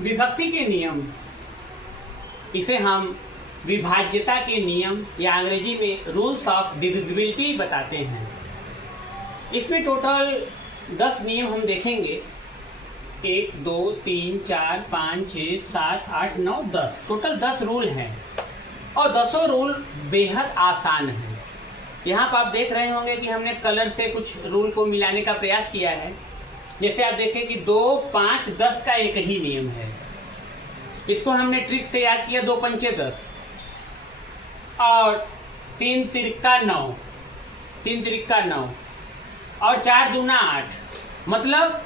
विभक्ति के नियम, इसे हम विभाज्यता के नियम या अंग्रेजी में रूल्स ऑफ डिविजिबिलिटी बताते हैं। इसमें टोटल 10 नियम हम देखेंगे। 1 2 3 4 5 6 7 8 9 10, टोटल 10 रूल हैं और 10 रूल बेहद आसान हैं। यहाँ पर आप देख रहे होंगे कि हमने कलर से कुछ रूल को मिलाने का प्रयास किया है। जैसे आप देखें कि 2 5 10 का एक ही नियम है, इसको हमने ट्रिक से याद किया। 2 पंचे 10 और 3 तिरिक्का 9, 3 तिरिक्का 9 और 4 दूना 8, मतलब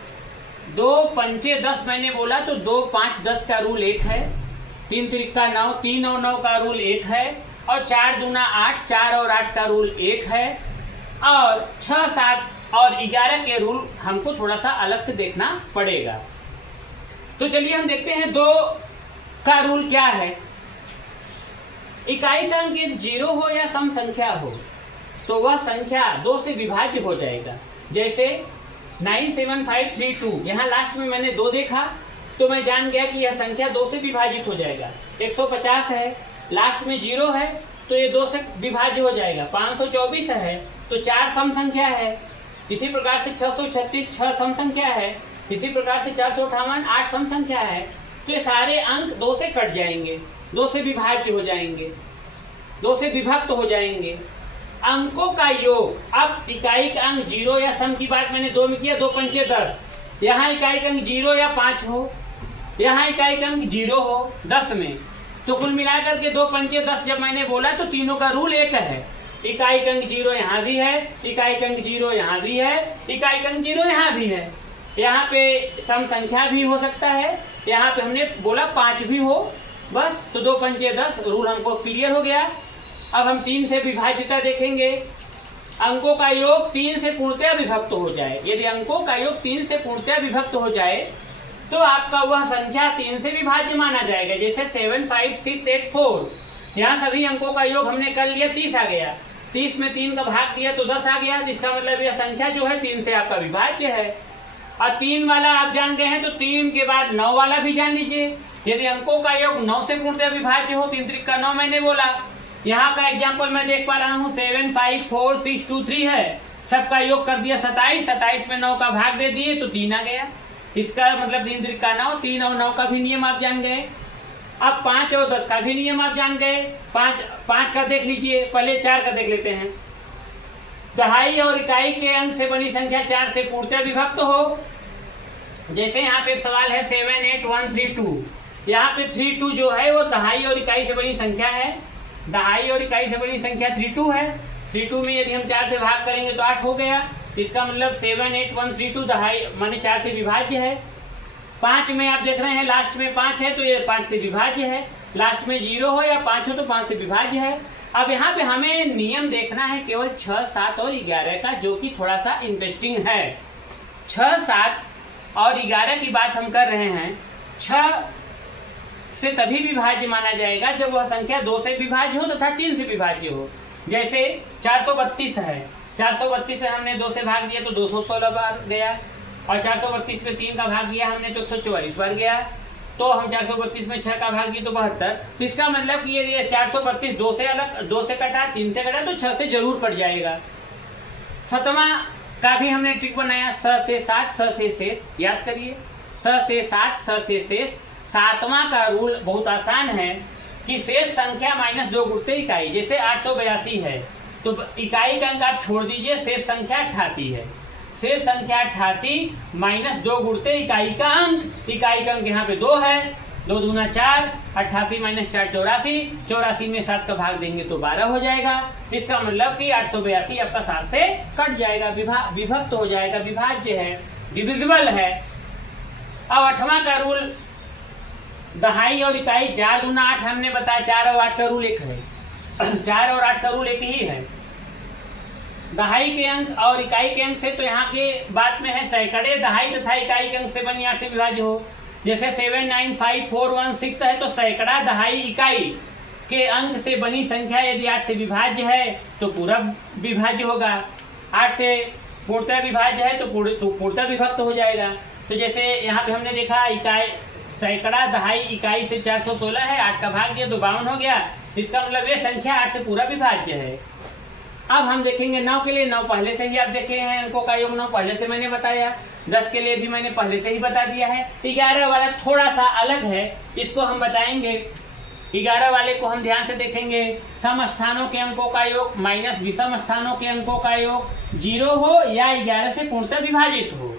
2 पंचे 10 मैंने बोला तो 2 5 10 का रूल एक है, 3 तिरिक्का 9, 3 और 9 का रूल एक है और 4 दूना 8, 4 और 8 का रूल एक है और 6 7 और 11 के रूल हमको थोड़ा सा अलग से देखना पड़ेगा। तो चलिए हम देखते हैं 2 का रूल क्या है। इकाई का अंक यदि 0 हो या सम संख्या हो तो वह संख्या 2 से विभाज्य हो जाएगा। जैसे 97532, यहाँ लास्ट में मैंने 2 देखा तो मैं जान गया कि यह संख्या 2 से विभाजित हो जाएगा। 150 है, लास्ट में 0 है तो ये 2 से विभाज्य हो जाएगा। 524 है तो 4 सम संख्या है। इसी प्रकार से 636 6 सम संख्या है। इसी प्रकार से 458 8 सम संख्या है। तो ये सारे अंक 2 से कट जाएंगे, 2 से विभाज्य हो जाएंगे, 2 से विभक्त हो जाएंगे। अंकों का योग, अब इकाई का अंक 0 या सम की बात मैंने 2 में किया, 2 पंचे 10, यहाँ इकाई का अंक 0 या 5 हो, यहाँ इकाई का अंक 0 हो 10 में, तो कुल मिलाकर के 2 पंचे 10 जब मैंने बोला तो तीनों का रूल एक है। इकाई का अंक 0 यहाँ भी है, इकाई का अंक 0 यहाँ भी है, इकाई का अंक 0 यहाँ भी है। यहाँ पे सम संख्या भी हो सकता है, यहाँ पे हमने बोला 5 भी हो, बस। तो 2 पंचे 10 रूल हमको क्लियर हो गया। अब हम 3 से विभाज्यता देखेंगे। अंकों का योग 3 से पूर्णतः विभक्त हो जाए, यदि अंकों का योग 3 से पूर्णतः विभक्त हो जाए तो आपका वह संख्या 3 से विभाज्य माना जाएगा। जैसे 7 5 6 8 4, यहाँ सभी अंकों का योग हमने कर लिया, 30 आ गया। 30 में 3 का भाग दिया तो 10 आ गया। इसका मतलब यह संख्या जो है 3 से आपका विभाज्य है। और 3 वाला आप जान गए हैं तो 3 के बाद 9 वाला भी जान लीजिए। यदि अंकों का योग 9 से पूर्णतः विभाज्य हो, 3 त्रिक का 9 मैंने बोला। यहाँ का एग्जाम्पल मैं देख पा रहा हूँ 7 5 4 6 2 3 है, सबका योग कर दिया 27, 27 में 9 का भाग दे दिए तो 3 आ गया। इसका मतलब 3 त्रिक का 9, 3 और 9 का भी नियम आप जान गए। अब 5 और 10 का भी नियम आप जान गए। 5 का देख लीजिए, पहले 4 का देख लेते हैं। दहाई और इकाई के अंक से बनी संख्या 4 से पूर्णतः विभक्त हो। जैसे यहाँ पे एक सवाल है 7 8 1 3 2, यहाँ पे 3 2 जो है वो दहाई और इकाई से बनी संख्या है। दहाई और इकाई से बनी संख्या 3 2 है। 3 2 में यदि हम 4 से भाग करेंगे तो 8 हो गया। इसका मतलब 7 8 1 3 2 दहाई माने 4 से विभाज्य है। 5 में आप देख रहे हैं लास्ट में 5 है तो ये 5 से विभाज्य है। लास्ट में 0 हो या 5 हो तो 5 से विभाज्य है। अब यहाँ पे हमें नियम देखना है केवल 6 7 और 11 का, जो कि थोड़ा सा इंटरेस्टिंग है। 6 7 और 11 की बात हम कर रहे हैं। 6 से तभी विभाज्य माना जाएगा जब वह संख्या 2 से विभाज्य हो तथा 3 से विभाज्य हो। जैसे 432 है, 432 से हमने 2 से भाग दिया तो 216 बार गया और 432 में 3 का भाग दिया हमने तो 144 बार गया। तो हम 432 में 6 का भाग दिए तो 72। इसका मतलब कि ये 432 2 से अलग, 2 से कटा, 3 से कटा तो 6 से जरूर कट जाएगा। 7वां का भी हमने ट्रिक बनाया, स से 7 स से शेष। याद करिए, स से 7 स से शेष। 7वां का रूल बहुत आसान है कि शेष संख्या -2 गुणते इकाई। जैसे 882 है तो इकाई का अंक आप छोड़ दीजिए, शेष संख्या 88 है। शेष संख्या 88 -2 गुणते इकाई का अंक। इकाई का अंक यहाँ पे 2 है, 2 दूना 4, 88 - 4 84, 84 में 7 का भाग देंगे तो 12 हो जाएगा। इसका मतलब कि 882 आपका 7 से कट जाएगा, विभक्त हो जाएगा, विभाज्य है, डिविजिबल है। अब 8वां का रूल दहाई और इकाई। 4 दूना 8 हमने बताया, 4 और 8 का रूल एक है। 4 और 8 का रूल एक ही है। दहाई के अंक और इकाई के अंक से तो यहाँ के बात में है सैकड़े दहाई तथा इकाई के अंक से बनी 8 से विभाज्य हो। जैसे 7 9 5 4 1 6 है तो सैकड़ा दहाई इकाई के अंक से बनी संख्या यदि 8 से विभाज्य है तो पूरा विभाज्य होगा। 8 से पूर्णतः विभाज्य है तो पूर्णतः विभक्त हो जाएगा। तो जैसे यहाँ पे हमने देखा इकाई सैकड़ा, दहाई, इकाई से 416 है, 8 का भाग दिया तो 52 हो गया। इसका मतलब ये संख्या 8 से पूरा विभाज्य है। अब हम देखेंगे 9 के लिए। 9 पहले से ही आप देखे हैं, अंकों का योग 9 पहले से मैंने बताया। 10 के लिए भी मैंने पहले से ही बता दिया है। 11 वाला थोड़ा सा अलग है, इसको हम बताएंगे। 11 वाले को हम ध्यान से देखेंगे। सम स्थानों के अंकों का योग माइनस विषम स्थानों के अंकों का योग 0 हो या 11 से पूर्णतः विभाजित हो।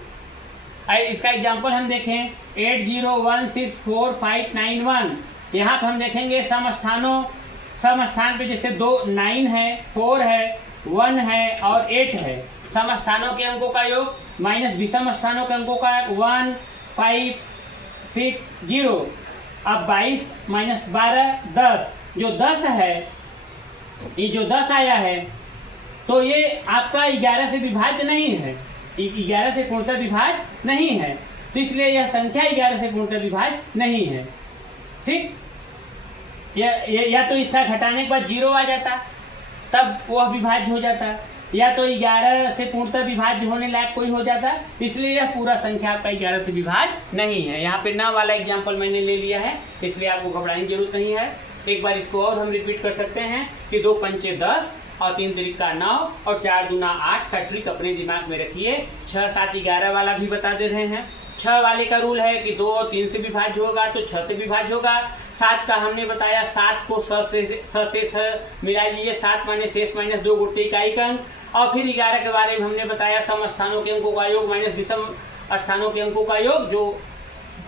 इसका एग्जाम्पल हम देखें 80164591। यहाँ पर हम देखेंगे सम स्थान पे जैसे 9 है, 4 है, 1 है और 8 है। सम स्थानों के अंकों का योग माइनस विषम स्थानों के अंकों का 1 5 6 0। अब 22 माइनस 12 10। जो 10 है, ये जो 10 आया है तो ये आपका 11 से विभाज्य नहीं है, 11 से पूर्णतः विभाज्य नहीं है, तो इसलिए यह संख्या 11 से पूर्णतः विभाज्य नहीं है। ठीक, या तो इसका घटाने के बाद 0 आ जाता तब वह विभाज्य हो जाता, या तो 11 से पूर्णतः विभाज्य होने लायक कोई हो जाता, इसलिए यह पूरा संख्या आपका 11 से विभाज्य नहीं है। यहाँ पे 9 वाला एग्जाम्पल मैंने ले लिया है, इसलिए आपको घबराने की जरूरत नहीं है। एक बार इसको और हम रिपीट कर सकते हैं कि 2 पंचे 10 और 3 तिरिका 9 और 4 दूना 8 का ट्रिक अपने दिमाग में रखिए। 6 7 11 वाला भी बता दे रहे हैं। 6 वाले का रूल है कि 2 और 3 से विभाज्य होगा तो 6 से विभाज्य होगा। 7 का हमने बताया, 7 को स से मिला लीजिए, 7 माने शेष माइनस 2 गुणती इकाई का अंक। और फिर 11 के बारे में हमने बताया सम स्थानों के अंकों का योग माइनस विषम स्थानों के अंकों का योग, जो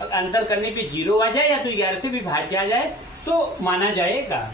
अंतर करने पे 0 आ जाए या तो 11 से विभाज्य आ जाए तो माना जाएगा।